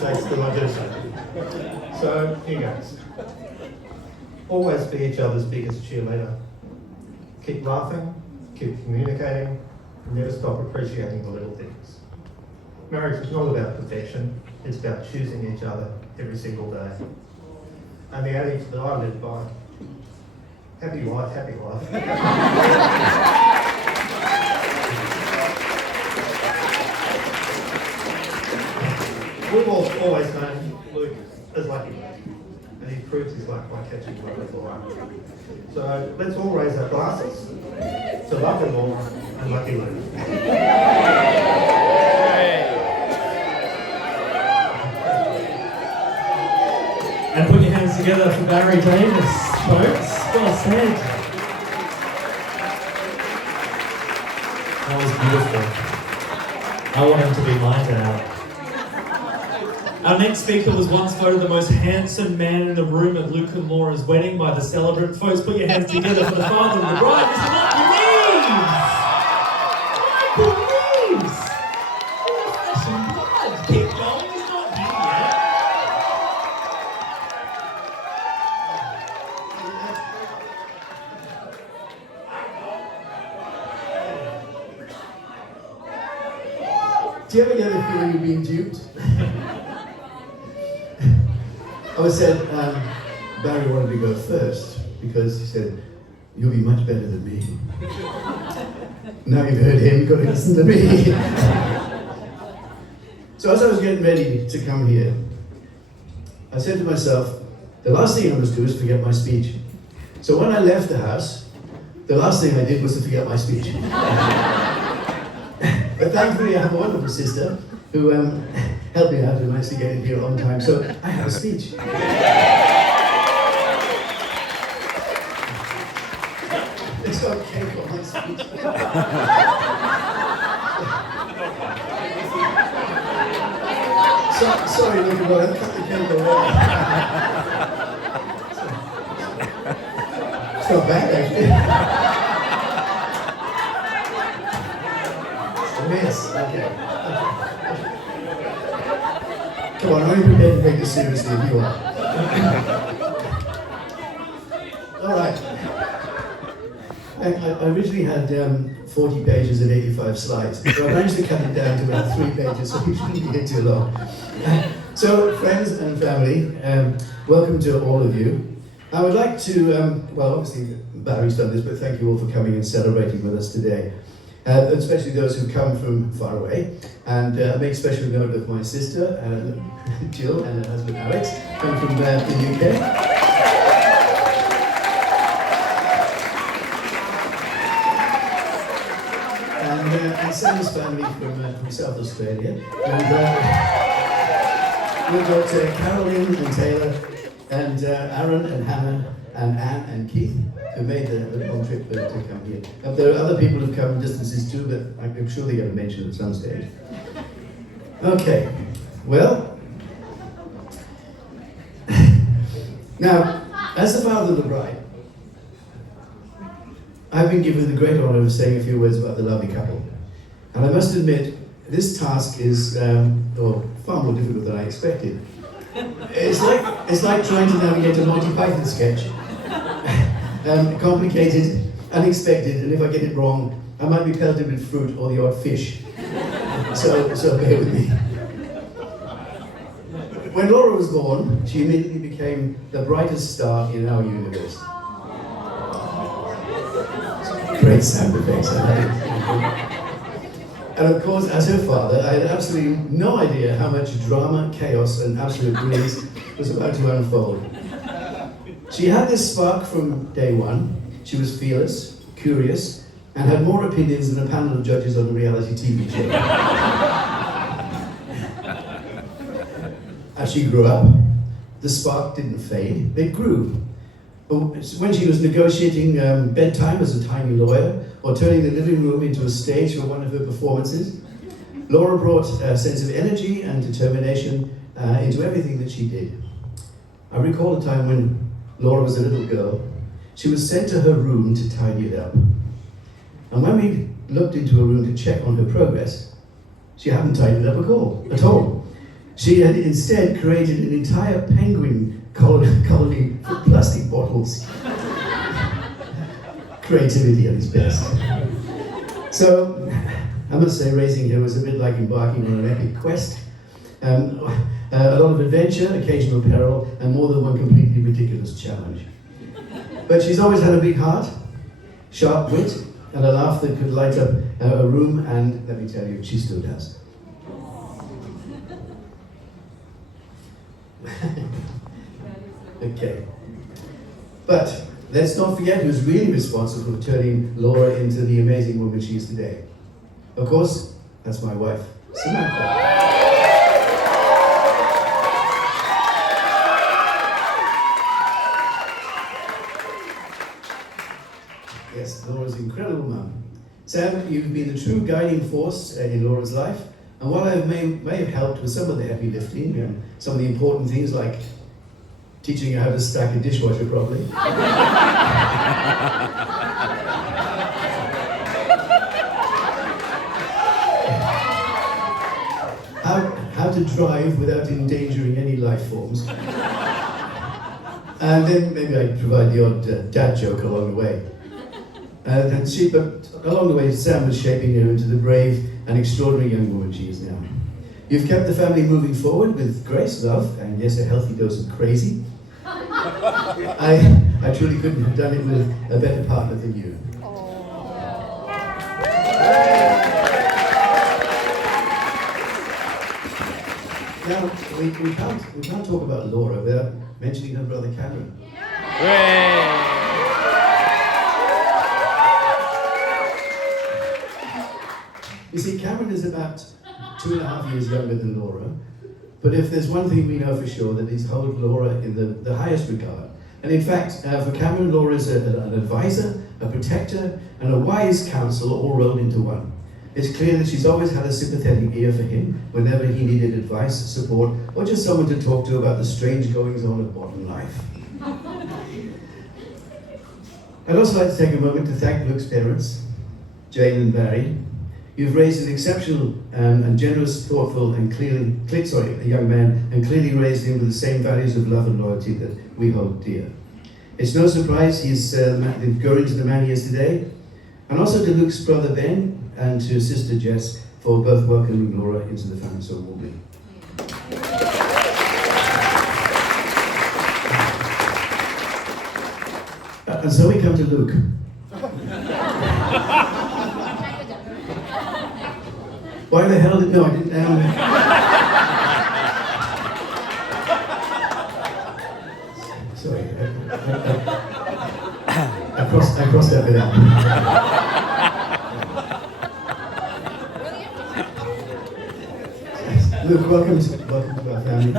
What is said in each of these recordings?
takes till I do so. So, here goes. Always be each other's biggest cheerleader. Keep laughing, keep communicating, and never stop appreciating the little things. Marriage is not about perfection, it's about choosing each other every single day. And the adage that I live by, happy wife, happy life. We've always known Luke as Lucky Luke, and he proves his luck by catching a butterfly. So let's all raise our glasses to love them all and Lucky Luke. And put your hands together for Barry Davis, folks. Well said. That was beautiful. I want him to be my dad. Our next speaker was once voted the most handsome man in the room at Luke and Laura's wedding by the celebrant. Folks, put your hands together for the father of the bride, Mr. Michael Reeves! Oh, flesh and blood. Keep going, he's not here yet. Do you ever get the feeling you're being duped? I was said Barry wanted to go first because he said, "You'll be much better than me." Now you've heard him, you've got to listen to me. So as I was getting ready to come here, I said to myself, the last thing I must do is forget my speech. So when I left the house, the last thing I did was to forget my speech. But thankfully I have a wonderful sister who helped me out and managed to get in here on time, so I have a speech. It's got cake on my speech. Sorry, look at what I cut the cake away. It's not bad, actually. It's a mess, okay. Come on, I'm prepared to take this seriously if you are. All right. I originally had 40 pages and 85 slides, but I managed to cut it down to about 3 pages, so you shouldn't get too long. So, friends and family, welcome to all of you. I would like to, well, obviously Barry's done this, but thank you all for coming and celebrating with us today. Especially those who come from far away. And make special note of my sister, Jill, and her husband Alex, come from the UK. And Sam's family from South Australia. And we've got Caroline and Taylor, and Aaron and Hannah, and Anne and Keith, who made the long trip to come here. There are other people who've come distances too, but I'm sure they get a mention at some stage. Okay, well, now, as the father of the bride, I've been given the great honour of saying a few words about the lovely couple. And I must admit, this task is far more difficult than I expected. It's like trying to navigate a Monty Python sketch. Complicated, unexpected, and if I get it wrong, I might be pelted with fruit or the odd fish. So bear with me. When Laura was born, she immediately became the brightest star in our universe. Great sound effects, And of course, as her father, I had absolutely no idea how much drama, chaos, and absolute brilliance was about to unfold. She had this spark from day one. She was fearless, curious, and had more opinions than a panel of judges on a reality TV show. As she grew up, the spark didn't fade, it grew. When she was negotiating bedtime as a tiny lawyer, or turning the living room into a stage for one of her performances, Laura brought a sense of energy and determination into everything that she did. I recall a time when Laura was a little girl. She was sent to her room to tidy it up. And when we looked into her room to check on her progress, she hadn't tidied it up at all. She had instead created an entire penguin colony from plastic bottles. Creativity at its best. So, I must say, raising her was a bit like embarking on an epic quest. A lot of adventure, occasional peril, and more than one completely ridiculous challenge. But she's always had a big heart, sharp wit, and a laugh that could light up a room, and let me tell you, she still does. Okay. But let's not forget who's really responsible for turning Laura into the amazing woman she is today. Of course, that's my wife, Samantha. Yes, Laura's incredible mum. Sam, you've been the true guiding force in Laura's life, and while I may have helped with some of the heavy lifting and some of the important things like teaching her how to stack a dishwasher properly, how to drive without endangering any life forms, and then maybe I'd provide the odd dad joke along the way. But along the way, Sam was shaping her into the brave and extraordinary young woman she is now. You've kept the family moving forward with grace, love, and yes, a healthy dose of crazy. I truly couldn't have done it with a better partner than you. Now, we can't talk about Laura without mentioning her brother Cameron. You see, Cameron is about 2.5 years younger than Laura, but if there's one thing we know for sure, that he's hold Laura in the highest regard. And in fact, for Cameron, Laura is an advisor, a protector, and a wise counsel all rolled into one. It's clear that she's always had a sympathetic ear for him whenever he needed advice, support, or just someone to talk to about the strange goings-on of modern life. I'd also like to take a moment to thank Luke's parents, Jane and Barry. You've raised an exceptional and generous, thoughtful, and a young man, and clearly raised him with the same values of love and loyalty that we hold dear. It's no surprise he's grown into the man he is today. And also to Luke's brother Ben and to sister Jess for both welcoming Laura into the family so warmly. And so we come to Luke. Why the hell did... No, I didn't... Sorry. I crossed that bit out. Luke, welcome to our family.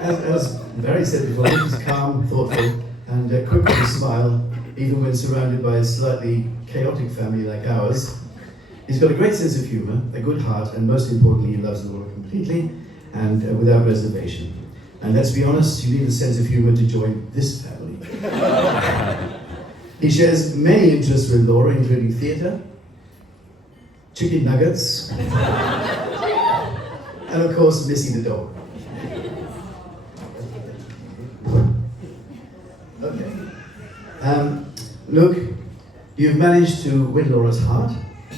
As Barry said before, Luke is calm, thoughtful, and quick with a smile, even when surrounded by a slightly chaotic family like ours. He's got a great sense of humour, a good heart, and most importantly, he loves Laura completely and without reservation. And let's be honest, you need a sense of humour to join this family. He shares many interests with Laura, including theatre, chicken nuggets, and of course, Missy the dog. Okay. Luke, you've managed to win Laura's heart.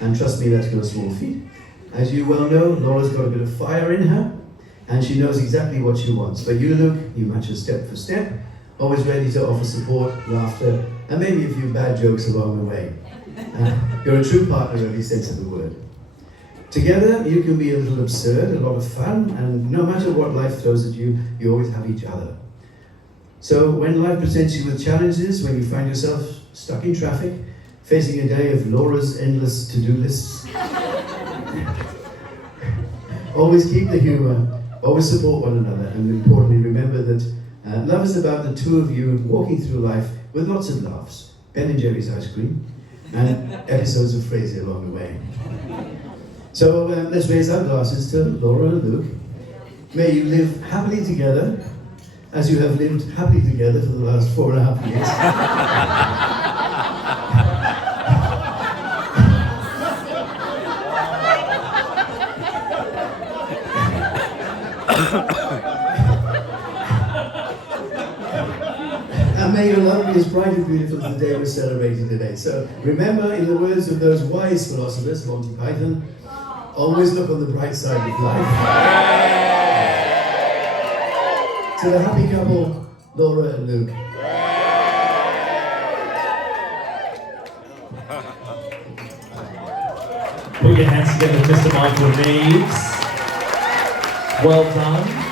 And trust me, that's no small feat. As you well know, Laura's got a bit of fire in her, and she knows exactly what she wants. But you, Luke, you match her step for step, always ready to offer support, laughter, and maybe a few bad jokes along the way. You're a true partner in every sense of the word. Together, you can be a little absurd, a lot of fun, and no matter what life throws at you, you always have each other. So when life presents you with challenges, when you find yourself stuck in traffic, facing a day of Laura's endless to-do lists, always keep the humour, always support one another, and importantly remember that love is about the two of you walking through life with lots of laughs, Ben and Jerry's ice cream, and episodes of Frasier along the way. So let's raise our glasses to Laura and Luke. May you live happily together, as you have lived happily together for the last 4.5 years. And may your love be as bright and beautiful as the day we're celebrating today. So remember, in the words of those wise philosophers, Monty Python, always look on the bright side of life. To the happy couple, Laura and Luke. Put your hands together, Mr. Michael Neves. Well done.